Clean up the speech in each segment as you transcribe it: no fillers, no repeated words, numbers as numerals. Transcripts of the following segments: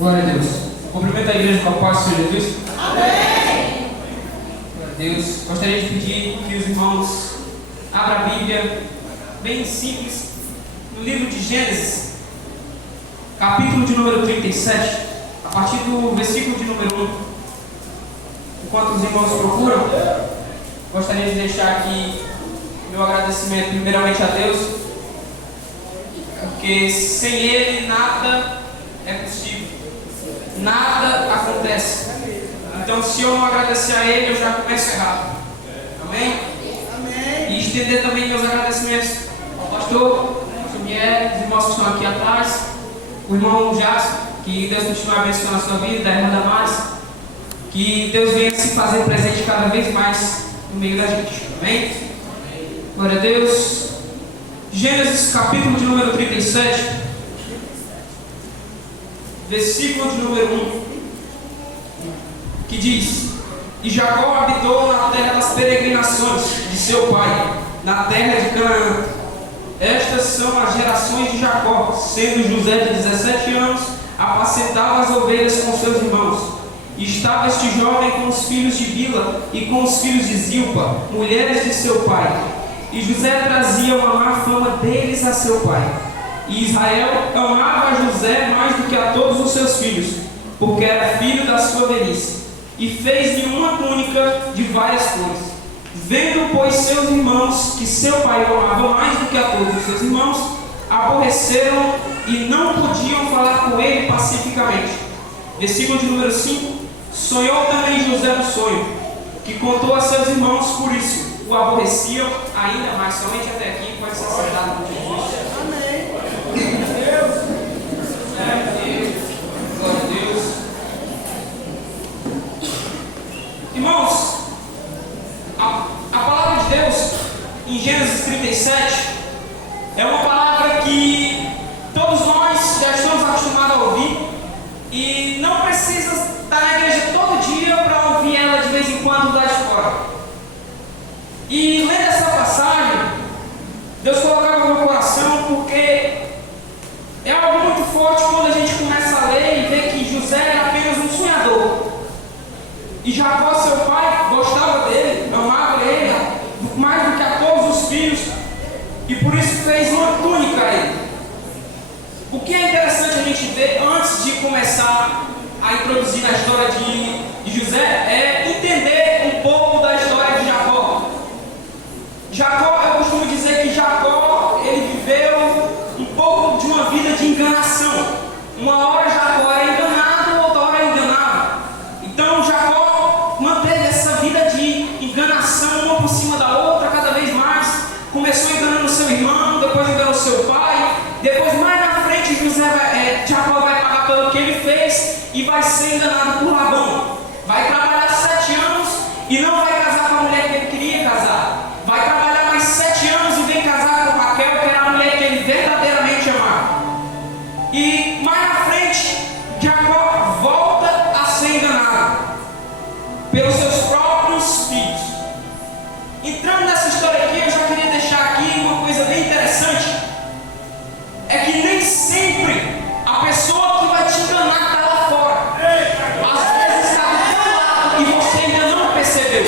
Glória a Deus. Cumprimento a igreja com a paz do Senhor Jesus. Amém. Glória a Deus. Gostaria de pedir que os irmãos abram a Bíblia, bem simples, no livro de Gênesis, capítulo de número 37, a partir do versículo de número 1. Enquanto os irmãos procuram, gostaria de deixar aqui meu agradecimento primeiramente a Deus, porque sem Ele nada é possível, nada acontece. Então, se eu não agradecer a Ele, eu já começo errado. Amém? Amém. E estender também meus agradecimentos ao pastor, ao Mier, os irmãos que estão aqui atrás, o irmão Jasper, que Deus continue abençoando a sua vida, da irmã Damares, que Deus venha se fazer presente cada vez mais no meio da gente. Amém? Glória a Deus. Gênesis capítulo de número 37, versículo de número 1, que diz: E Jacó habitou na terra das peregrinações de seu pai, na terra de Canaã. Estas são as gerações de Jacó, sendo José de 17 anos, apacentava as ovelhas com seus irmãos. E estava este jovem com os filhos de Bila e com os filhos de Zilpa, mulheres de seu pai. E José trazia uma má fama deles a seu pai. E Israel amava a José mais do que a todos os seus filhos, porque era filho da sua velhice. E fez-lhe uma túnica de várias cores. Vendo, pois, seus irmãos que seu pai o amava mais do que a todos os seus irmãos, aborreceram e não podiam falar com ele pacificamente. Versículo de número 5. Sonhou também José no sonho, que contou a seus irmãos, por isso o aborreciam ainda mais. Somente até aqui pode ser acertado com Jesus. Amém. Glória a Deus. Irmãos, a palavra de Deus em Gênesis 37 é uma palavra que todos nós já estamos acostumados a ouvir e não precisa estar na igreja todo dia para ouvir ela de vez em quando lá de fora. E lendo essa passagem, Deus colocava no meu coração porque é algo muito forte quando a gente começa a ler e ver que José era apenas um sonhador. E Jacó, seu pai, gostava dele, amava ele, mais do que a todos os filhos, e por isso fez uma túnica a ele. O que é interessante a gente ver antes de começar a introduzir na história de José é entender um pouco da história de Jacó. Jacó, eu costumo dizer que Jacó, ele viveu um pouco de uma vida de enganação. Uma hora Jacó era enganado, outra hora era enganado. Então Jacó manteve essa vida de enganação, uma por cima da outra, cada vez mais. Começou enganando seu irmão, depois enganou seu pai, depois mais na frente Jacó vai pagar pelo que ele fez e vai ser enganado por Labão. Vai trabalhar 7 anos e não vai casar com a mulher que ele queria casar. Vai trabalhar mais 7 anos e vem casar com Raquel, que era a mulher que ele verdadeiramente amava. E mais na frente, Jacó volta a ser enganado pelos seus próprios filhos. Entrando nessa história aqui, eu já queria deixar aqui uma coisa bem interessante. É que nem sempre a pessoa que vai te enganar está lá fora. Às vezes está do teu lado e você ainda não percebeu.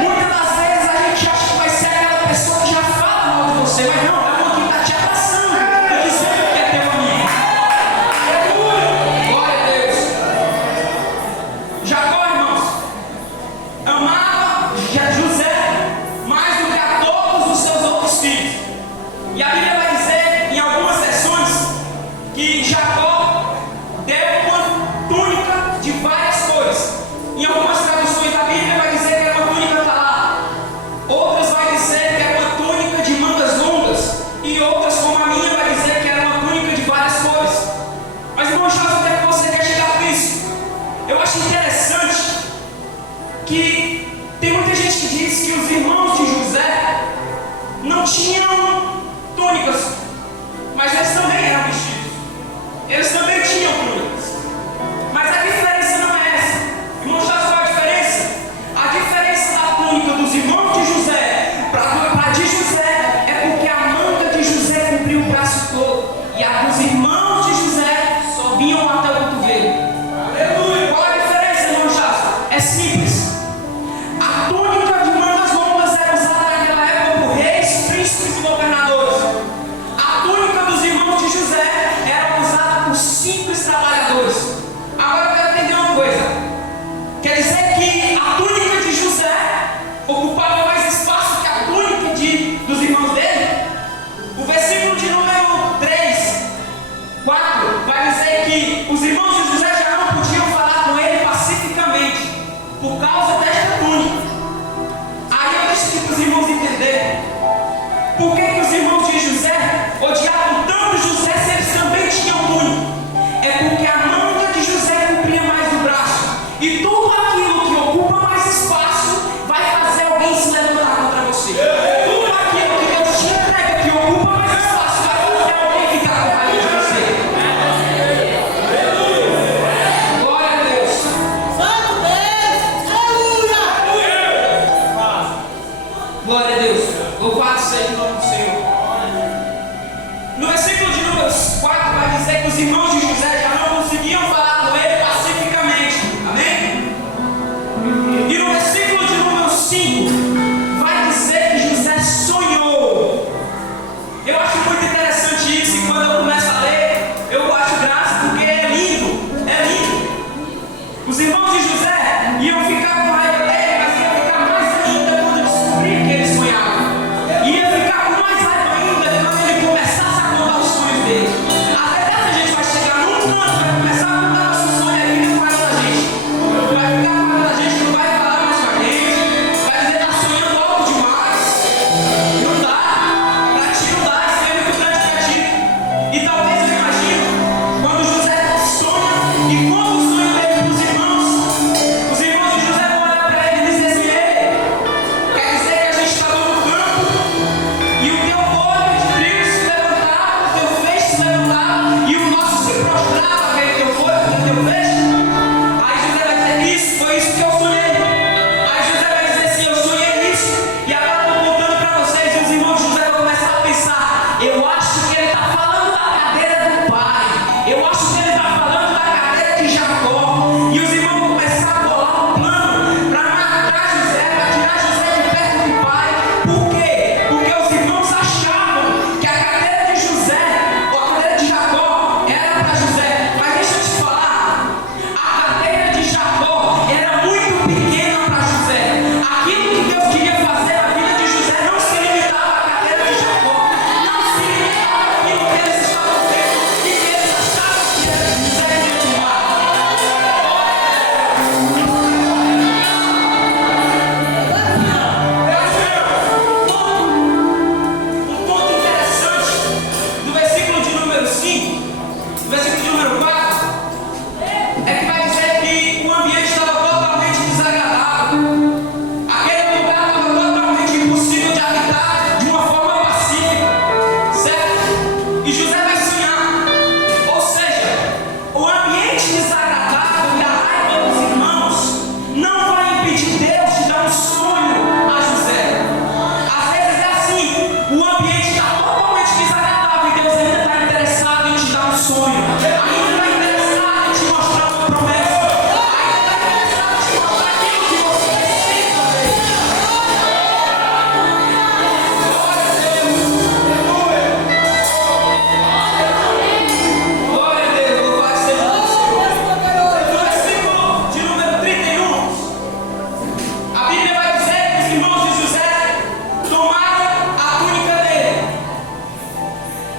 Muitas das vezes a gente acha que vai ser aquela pessoa que já fala mal de você, mas não, é uma que está te abraçando e dizendo que é teu amigo. sonho, ainda está interessado em te mostrar uma promessa, ainda está interessado em te mostrar aquilo que você precisa ver. Glória a Deus, louvado seja o Senhor. No versículo de número 31, a Bíblia vai dizer que os irmãos de José tomaram a túnica dele.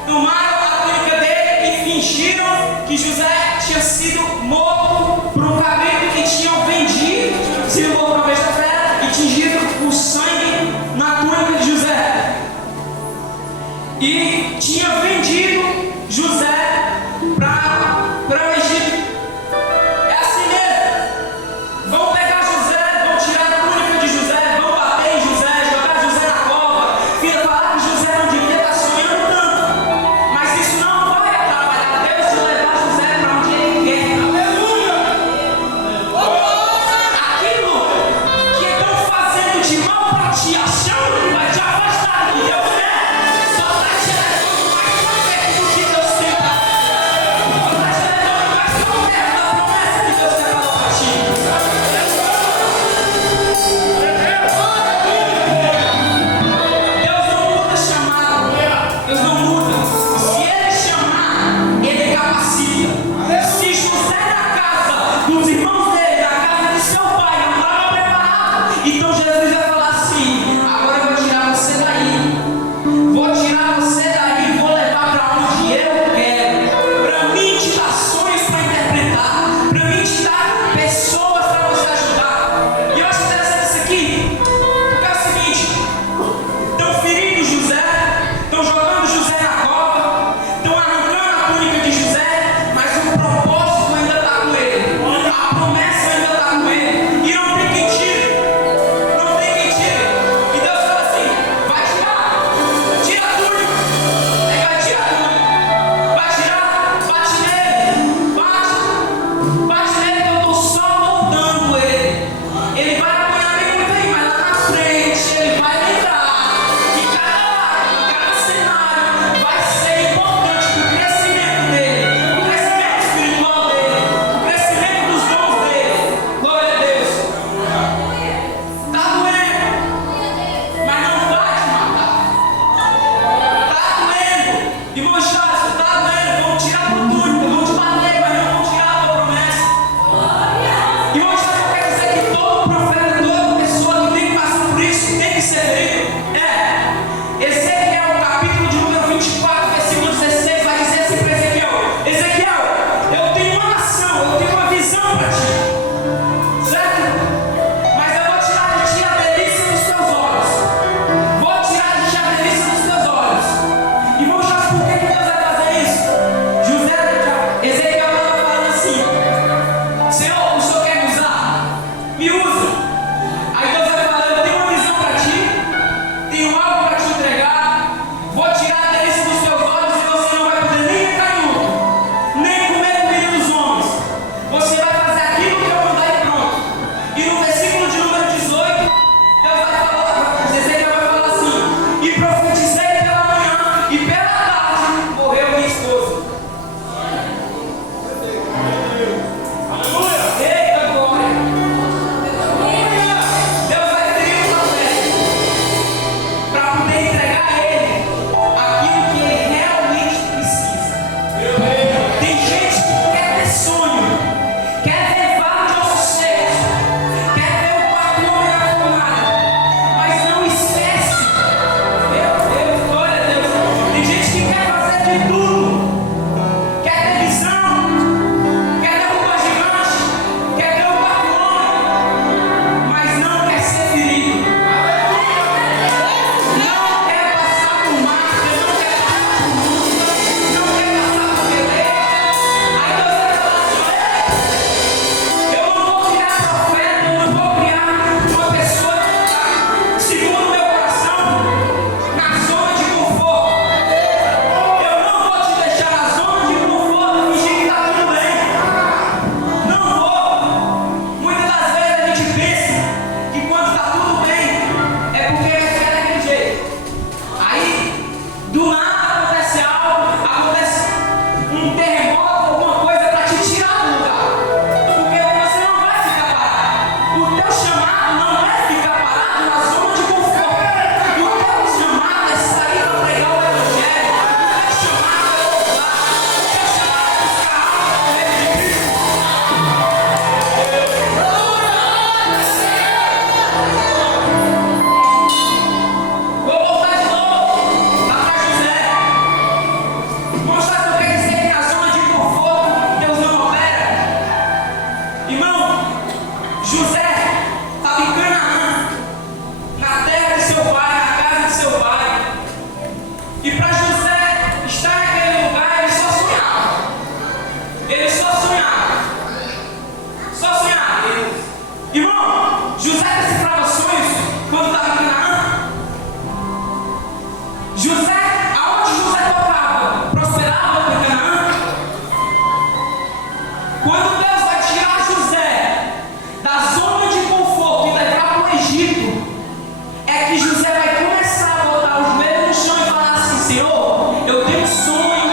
Tomaram a túnica dele e fingiram que José tinha sido morto por um cabrito que tinham vendido, sido morto uma vez da fera e tingido o sangue na túnica de José. E tinha vendido José para o Egito. É assim mesmo. Vão pegar José, vão tirar a túnica de José, vão bater em José, jogar José na cova, ainda falar que José não devia estar sonhando tanto. Mas isso não vai atrapalhar Deus de levar José para onde Ele quer. Aleluia! Aquilo que estão fazendo de mal para ti, achando que vai te afastar do que Deus quer, só está te levando mais Quando Deus vai tirar José da zona de conforto e levar para o Egito, é que José vai começar a botar os joelhos no chão e falar assim: Senhor, eu tenho um sonho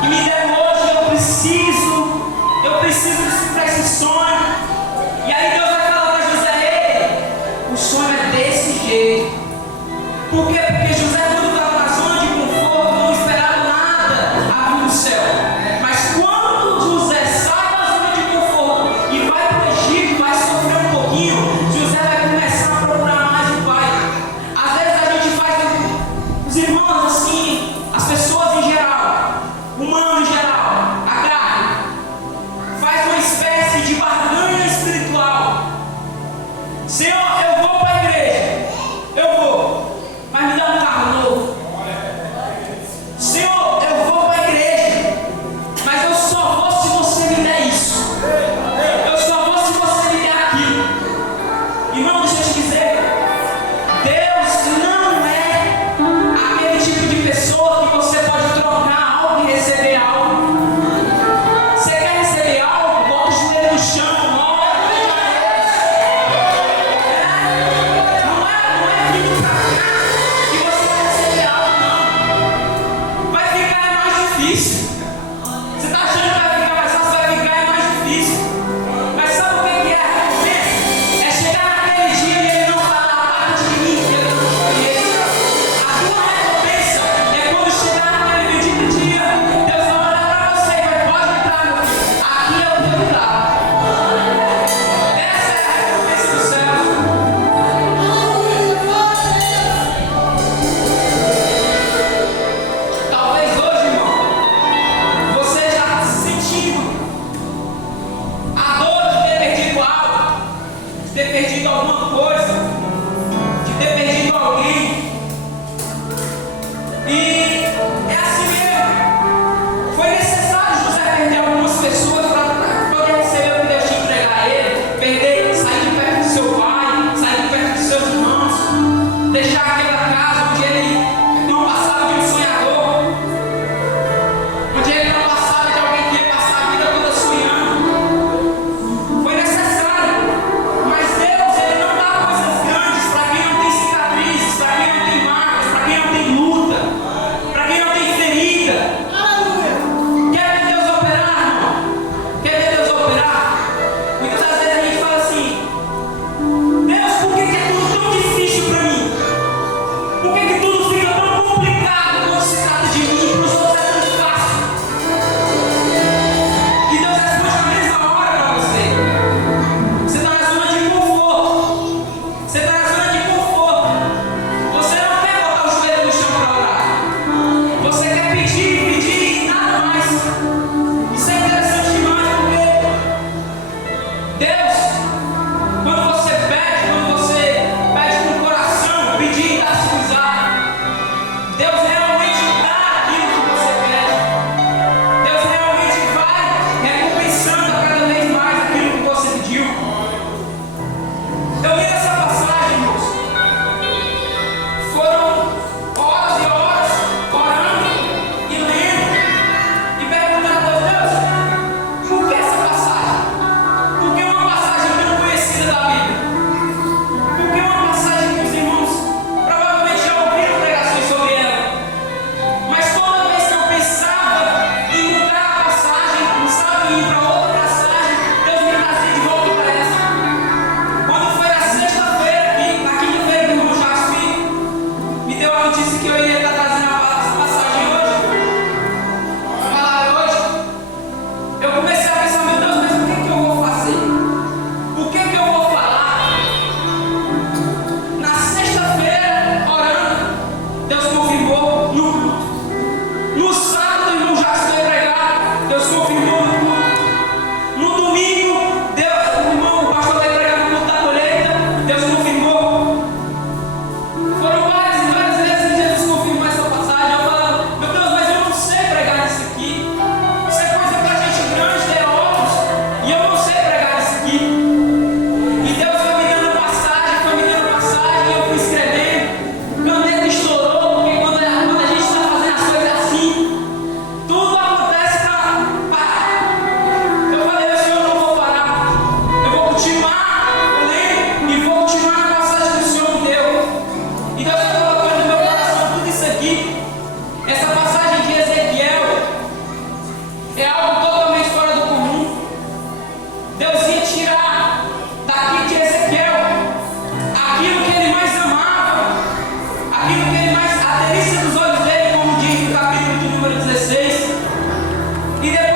que me deram hoje, eu preciso para esse sonho. E aí Deus vai falar para José: ei, o sonho é desse jeito. Por quê? Porque José, quando estava na zona de conforto, não esperava nada a vir do céu. Mas quando José sai da E depois